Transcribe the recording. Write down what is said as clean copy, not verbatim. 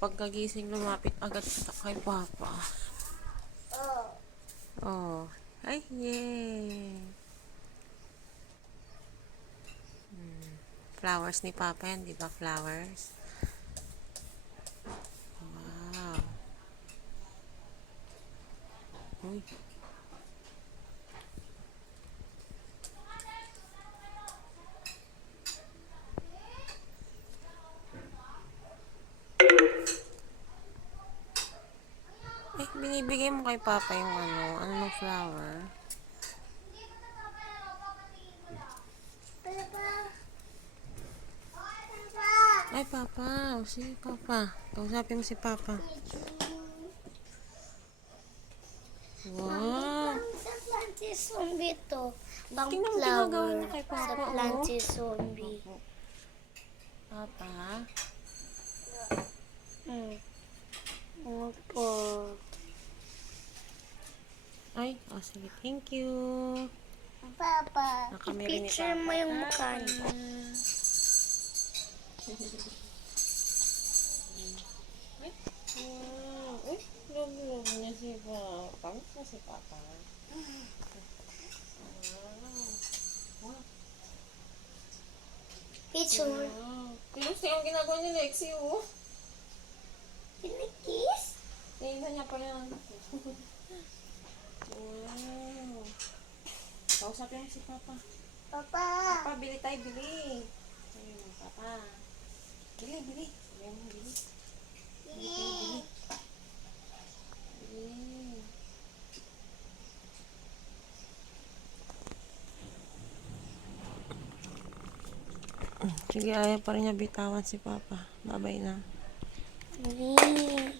pagkagising lumapit agad sa kay Papa. Oh. Ay, yay! Flowers ni Papa yan, di ba? Flowers. Wow. Uy. Binibigay mo kay Papa yung anong flower? Ay, Papa. O, si Papa. Kausapin mo si Papa. Wow. Sa planty zombie to. Bang Tingnan mo flower. ginagawa niya kay Papa. Sa planty zombie. Papa. Opo. Ay, sige. Thank you. Papa, Nakamiri ni i-picture Papa. mo yung mukha niya. Ay, wow. Uy, love niya si Papa. Miss na si Papa. Wow. Picture. Wow. Kinusti ang ginagawa ni Lexie, oh. Kinikis? Tingnan niya pa yan. Wow. Kausapin mo si Papa. Papa. Papa, bili tayo, bili. Sabi mo, Papa. Bili. Sabi mo, bili. Bili. Sige, ayaw pa rin niya bitawan si Papa. Babay na. Bili.